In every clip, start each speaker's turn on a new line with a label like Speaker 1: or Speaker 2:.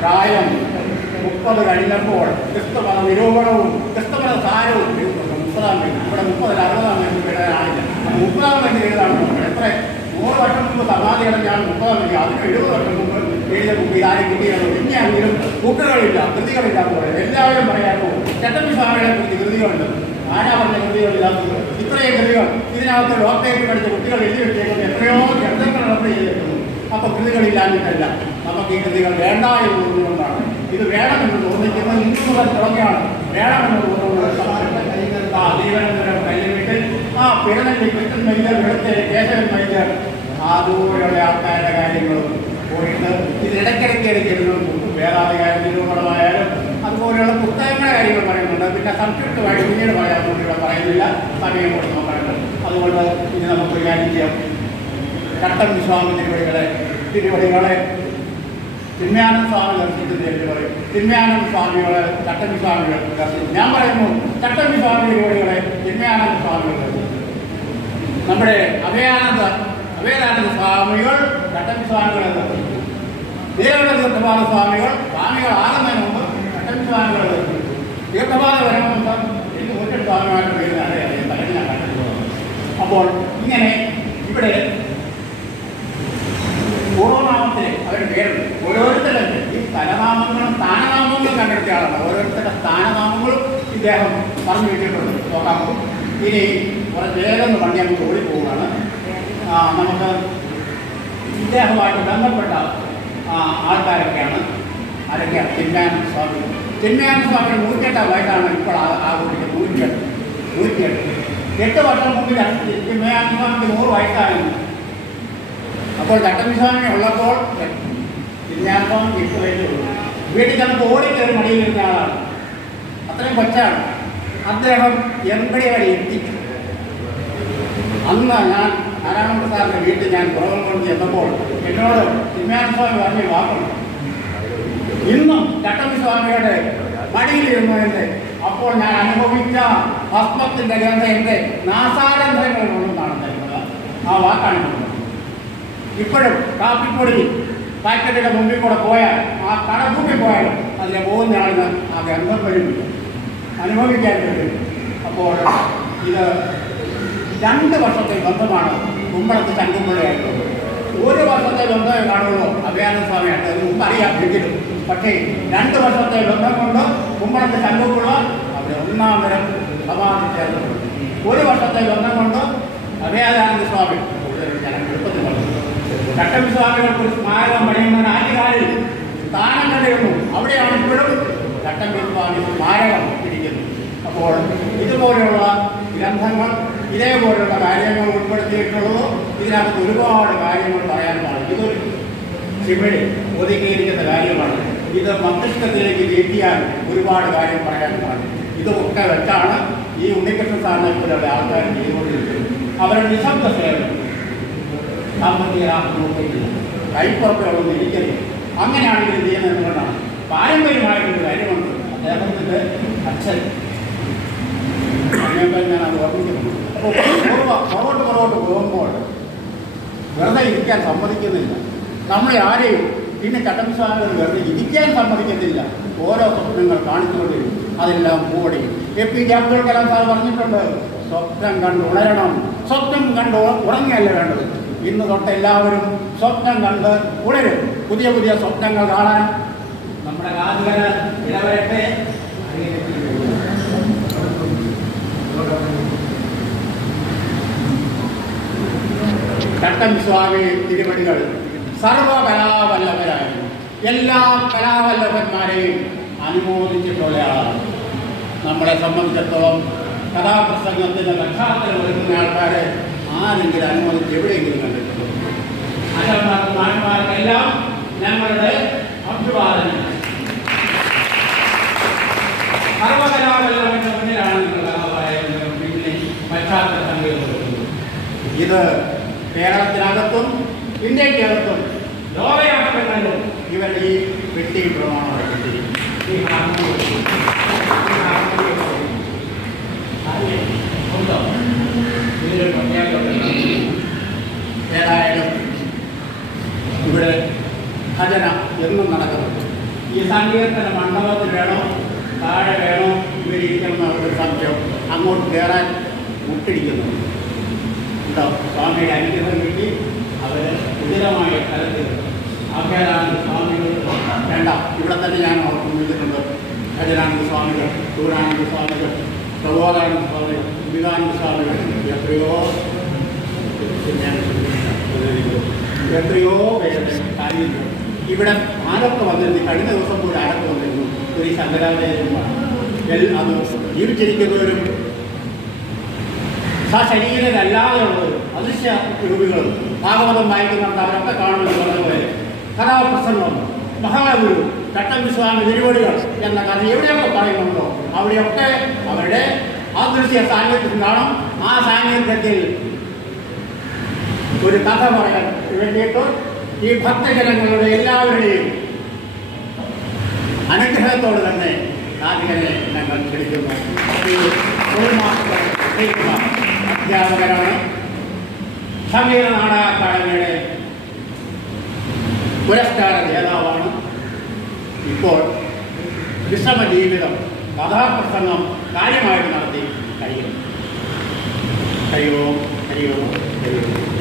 Speaker 1: പ്രായം മുപ്പത് കഴിഞ്ഞപ്പോൾ ക്രിസ്തുമത നിരൂപണവും ക്രിസ്തുമത സാരവും മുപ്പതാം വേണ്ടി ഇവിടെ മുപ്പത് അറുപതാം വേണ്ടി വിടാനായില്ല മുപ്പതാം വേണ്ടി എഴുതാണ് എത്ര? നൂറ് വർഷം മുമ്പ് സമാധി അടഞ്ഞാണ് മുപ്പതാം വേണ്ടി അതിന് എഴുപത് വർഷം മുമ്പ് എഴുതിയ കുട്ടി ഇതാരും കിട്ടിയാണ് ഇനിയാണെങ്കിലും കൂട്ടുകളില്ല കൃതികളില്ല പോലെ. എല്ലാവരും പറയാമോ ചട്ടമ്പി സ്വാമികളെ കുറിച്ച് കൃതികളുണ്ട്. ആരാ പറഞ്ഞ കൃതികളില്ലാത്തത്? ഇത്രയും കൃതികൾ. ഇതിനകത്ത് ഡോക്ടറേറ്റ് പഠിച്ച കുട്ടികൾ എഴുതി വെച്ചേക്കുന്നത് എത്രയോ ഗ്രന്ഥങ്ങൾ റഫർ ചെയ്തിട്ടുണ്ട് അപ്പൊ കൃതികളില്ലാഞ്ഞിട്ടല്ല. നമുക്ക് ഈ കൃതികൾ വേണ്ട എന്ന് തോന്നുന്നുകൊണ്ടാണ് ഇത് വേണമെന്ന് തോന്നിക്കുന്നത് ഇന്നു മുതൽ തുടങ്ങിയാണ്. വേണമെന്ന് തോന്നുന്നത് ദീപനന്തരം കയ്യിൽ ആ പിറന്നല്ലി കൃഷ്ണൻ മൈജർ വെളുത്തെ കേശവൻ മൈജർ അതുപോലെയുള്ള ആൾക്കാരുടെ കാര്യങ്ങളും പോയിട്ട് ഇതിനിടയ്ക്കിടയ്ക്ക് ഇടയ്ക്ക് എഴുതുന്നുണ്ട് വേദാധികാര നിരൂപണമായാലും അതുപോലെയുള്ള പുസ്തകങ്ങളുടെ കാര്യങ്ങൾ പറയുന്നുണ്ട്. പിന്നെ സംക്ഷിപ്തമായി പിന്നീട് പറയാൻ വേണ്ടി ഇവിടെ പറയുന്നില്ല. സമയം കൊണ്ട് പറയുന്നത് അതുകൊണ്ട് ഇനി നമുക്ക് ഒരു കാര്യം ചെയ്യാം ചട്ടം സ്വാമി തിരുവടികളെ തിരുവടികളെ തിന്മയാനന്ദ സ്വാമി ദർശിച്ചത് എന്ന് പറയും. തിന്മയാനന്ദ സ്വാമികളെ ചട്ടമ്പി സ്വാമികൾ ദർശിച്ചു ഞാൻ പറയുന്നു ചട്ടമ്പി സ്വാമി തിരുവടികളെ തിന്മയാനന്ദ സ്വാമികൾ നമ്മുടെ അഭയാനന്ദ അഭയാനന്ദ സ്വാമികൾ ചട്ടമ്പി സ്വാമികളെ ദർശിച്ചു ദേവന തീർത്ഥപാദ സ്വാമികൾ സ്വാമികൾ ആകുന്നതിന് മുമ്പ് ചട്ടമ്പി സ്വാമികളെ ദർശിച്ചു തീർത്ഥപാദ വരമുമ്പ് എനിക്ക് മുറ്റൻ സ്വാമിമാരുടെ പേര് അറിയാം. അപ്പോൾ ഇങ്ങനെ ഇവിടെ ഓരോരുത്തരുടെ ഈ സ്ഥലനാമങ്ങളും സ്ഥാനനാമങ്ങളും കണ്ടെടുത്ത ആളാണ്. ഓരോരുത്തരുടെ സ്ഥാനനാമങ്ങളും ഇദ്ദേഹം പറഞ്ഞു വെച്ചിട്ടുണ്ട് നോക്കാം. ഇനി കുറച്ച് വേഗം പണി നമുക്ക് ഓടിപ്പോവുകയാണ് നമുക്ക് ഇദ്ദേഹവുമായിട്ട് ബന്ധപ്പെട്ട ആൾക്കാരൊക്കെയാണ്. ആരൊക്കെയാണ് ചിന്മയാനന്ദ സ്വാമി. ചിന്മയാനന്ദ സ്വാമി നൂറ്റിയെട്ടാം വയസ്സാണ് ഇപ്പോൾ ആഘോഷിക്കുന്നത്. നൂറ്റിയെട്ട്. നൂറ്റിയെട്ട്. എട്ട് വർഷം മുമ്പിൽ ചിന്മയാനന്ദ സ്വാമിക്ക് നൂറ് വയസ്സായിരുന്നു. അപ്പോൾ ചട്ടമ്പിസ്വാമി ഉള്ളപ്പോൾ വിജ്ഞാനം എട്ട് വയസ്സുള്ളൂ വീട്ടിൽ ചെന്നപ്പോൾ ഓടിക്കയറി മടിയിലിരുന്ന ആളാണ്. അത്രയും കൊച്ചാണ്. അദ്ദേഹം എൺപടി വരെ എത്തി അന്ന് ഞാൻ നാരായണ സാറിന്റെ വീട്ടിൽ ഞാൻ പുറകം കൊണ്ട് ചെന്നപ്പോൾ എന്നോട് വിജ്ഞാനസ്വാമി പറഞ്ഞ വാക്കുണ്ട്. ഇന്നും ചട്ടമ്പി ചട്ടമ്പിസ്വാമിയുടെ മടിയിലിരുന്നതിന്റെ അപ്പോൾ ഞാൻ അനുഭവിച്ച ഭസ്മത്തിന്റെ ഗന്ധ എന്റെ നാസാരന്ധരങ്ങൾ കൊണ്ടും തരുന്നത് ആ വാക്കാണ്. ഇപ്പോഴും കാപ്പിപ്പൊടി പാക്കറ്റിന്റെ മുമ്പിൽ കൂടെ പോയാൽ ആ കട കൂട്ടി അതിനെ പോകുന്ന ആളിന് ആ ഗന്ധം വരും അനുഭവിക്കാൻ വേണ്ടി അപ്പോൾ ഇത് രണ്ട് വർഷത്തെ ബന്ധമാണ് കുമ്പളത്ത് ചങ്കുമ്പളയായിട്ടുള്ളത് ഒരു വർഷത്തെ ബന്ധമേ കാണുള്ളൂ. അഭയാനന്ദ സ്വാമിയായിട്ട് മുമ്പ് അറിയാം എങ്കിലും. പക്ഷേ രണ്ട് വർഷത്തെ ബന്ധം കൊണ്ട് കുമ്പളത്ത് ചങ്കുമ്പുള്ള അവിടെ ഒന്നാം തരം സമാധി ചേർന്നിട്ടുണ്ട്. ഒരു വർഷത്തെ ബന്ധം കൊണ്ട് അഭയാനന്ദ സ്വാമി കൂടുതൽ ജനം എളുപ്പത്തിൽ പറഞ്ഞു ചട്ടമ്പിസ്വാമികൾക്ക് ഒരു സ്മാരകം പണിയുന്ന ആദ്യകാലിൽ സ്ഥാനം കണ്ടിരുന്നു അവിടെയാണ് ഇപ്പോഴും ചട്ടവിശ്വാസി സ്മാരകം ഇരിക്കുന്നത് അപ്പോൾ ഇതുപോലെയുള്ള ഗ്രന്ഥങ്ങൾ ഇതേപോലെയുള്ള കാര്യങ്ങൾ ഉൾപ്പെടുത്തിയിട്ടുള്ളത് ഇതിനകത്ത് ഒരുപാട് കാര്യങ്ങൾ പറയാൻ പാടില്ല ഇതൊരു ചിമിഴി ഒതുക്കിയിരിക്കുന്ന കാര്യമാണ് ഇത് മസ്തിഷ്കത്തിലേക്ക് നീട്ടിയാൽ ഒരുപാട് കാര്യം പറയാനുമാണ് ഇതൊക്കെ വെച്ചാണ് ഈ ഉണ്ണികൃഷ്ണ സാറിനെ പോലെയുള്ള ആൾക്കാർ ചെയ്തുകൊണ്ടിരിക്കുന്നത് അവരുടെ നിശബ്ദ സേവനം സാമ്പത്തിക നോക്കിയിട്ടില്ല കൈപ്പുറത്തുള്ളൊന്നും ഇരിക്കരുത് അങ്ങനെയാണെങ്കിൽ ഇത് ചെയ്യുന്നത് എന്നുള്ളതാണ് പാരമ്പര്യമായിട്ടൊരു കാര്യമുണ്ട്. അദ്ദേഹത്തിന്റെ അച്ഛൻ. അതിനേക്കാൾ ഞാൻ അത് ഓർമ്മിക്കുന്നു. അപ്പോൾ പുറകോട്ട് പുറകോട്ട് പോകുമ്പോൾ വെറുതെ ഇരിക്കാൻ സമ്മതിക്കുന്നില്ല. നമ്മളെ ആരെയും പിന്നെ ചട്ടമ്പിസ്വാമികൾ വെറുതെ ഇരിക്കാൻ സമ്മതിക്കത്തില്ല. ഓരോ സ്വപ്നങ്ങൾ കാണിച്ചുകൊണ്ടിരിക്കും. അതെല്ലാം കൂടി A P J Abdul Kalam sir പറഞ്ഞിട്ടുണ്ട് സ്വപ്നം കണ്ട് ഉണരണം. സ്വപ്നം കണ്ട് ഉറങ്ങിയല്ല വേണ്ടത്? ഇന്ന് തൊട്ട് എല്ലാവരും സ്വപ്നം കണ്ട് ഉണരും. പുതിയ പുതിയ സ്വപ്നങ്ങൾ കാണാൻ നമ്മുടെ കാതുകന് ഇടവരട്ടെ? കട്ടൻ സ്വാമി തിരുവടികൾ സർവകലാവല്ലഭരായിരുന്നു എല്ലാ കലാവല്ലഭന്മാരെയും അനുമോദിച്ചിട്ടുള്ളയാളാണ്. നമ്മളെ സംബന്ധിച്ചിടത്തോളം കഥാപ്രസംഗത്തിന് ലക്ഷാന്തരം ഒരുക്കുന്ന ആൾക്കാരെ ആരെങ്കിലും അനുമതി എവിടെയെങ്കിലും കണ്ടിട്ടുണ്ടോ അച്ഛന്മാർക്കും നാട്ടുമാർക്കെല്ലാം ഞങ്ങളുടെ അഭിവാദനം. മുന്നിലാണ് പിന്നെ പശ്ചാത്തല സംഗീതം ഇത് കേരളത്തിനകത്തും ഇന്ത്യക്കകത്തും ഭജന എന്നും നടക്കുന്നുണ്ട്. ഈ സങ്കീർത്തന മണ്ഡപത്തിൽ വേണോ താഴെ വേണോ ഇവരിക്കണം അവരുടെ സംശയം. അങ്ങോട്ട് കയറാൻ മുട്ടിടിക്കുന്നു. ഉണ്ടോ സ്വാമിയുടെ അനുഗ്രഹം കിട്ടി. അവർ ഉചിതമായ സ്ഥലത്തിൽ അഭേദാനന്ദ സ്വാമികൾ വേണ്ട ഇവിടെ തന്നെ ഞാൻ അവർക്ക് വിളിച്ചിട്ടുണ്ട് ഭജനാനന്ദ സ്വാമികൾ ദൂരാനന്ദ സ്വാമികൾ പ്രബോധാനന്ദ സ്വാമികൾ വിവേകാനന്ദ സ്വാമികൾ എത്രയോ എത്രയോ പേരുടെ കാര്യങ്ങൾ ഇവിടെ ആരൊക്കെ വന്നിരുന്നു. കഴിഞ്ഞ ദിവസം കൂടി ആരൊക്കെ വന്നിരുന്നു. ഒരു ശങ്കരാചാര്യന്മാർ. അത് ജീവിച്ചിരിക്കുന്നവരും സശരീരരല്ലാതെയുള്ളവരും അദൃശ്യ രൂപികളും ഭാഗവതം വായിക്കുന്നുണ്ട് അവരൊക്കെ കാണുമെന്ന് പറഞ്ഞപോലെ കഥാപ്രസംഗം. മഹാഗുരു ചട്ടമ്പിസ്വാമി തിരുവടികൾ എന്ന കഥ എവിടെയൊക്കെ പറയുന്നുണ്ടോ അവിടെയൊക്കെ അവരുടെ അദൃശ്യ സാന്നിധ്യം കാണും. ആ സാന്നിധ്യത്തിൽ ഒരു കഥ പറയാൻ വേണ്ടിയിട്ട് ഈ ഭക്തജനങ്ങളുടെ എല്ലാവരുടെയും അനുഗ്രഹത്തോട് തന്നെ നാട്ടിലെ ഞങ്ങൾ ക്ഷണിക്കുന്നു. അധ്യാപകരാണ്. സംഗീത നാടക പുരസ്കാര ജേതാവാണ് ഇപ്പോൾ വിശ്രമ ജീവിതം കഥാപ്രസംഗം കാര്യമായിട്ട് നടത്തി. കഴിയും ഹരിയോ. ഹരിയോ. ഹരിയോ.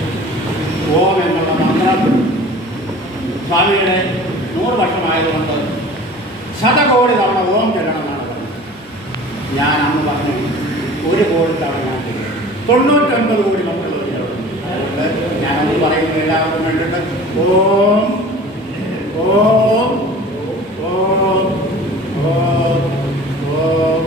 Speaker 1: സ്വാമിയുടെ നൂറ് വർഷമായതുകൊണ്ട് ശതകോടി തവണ ഓം ചെല്ലണമെന്നാണ് പറഞ്ഞത്. ഞാൻ അന്ന് പറഞ്ഞു ഒരു കോടി തവണ ഞാൻ തൊണ്ണൂറ്റൊൻപത് കോടി മക്കൾ അതുകൊണ്ട് ഞാനത് പറയുന്നത് എല്ലാവർക്കും വേണ്ടിയിട്ട് ഓം ഓം ഓം ഓം ഓം.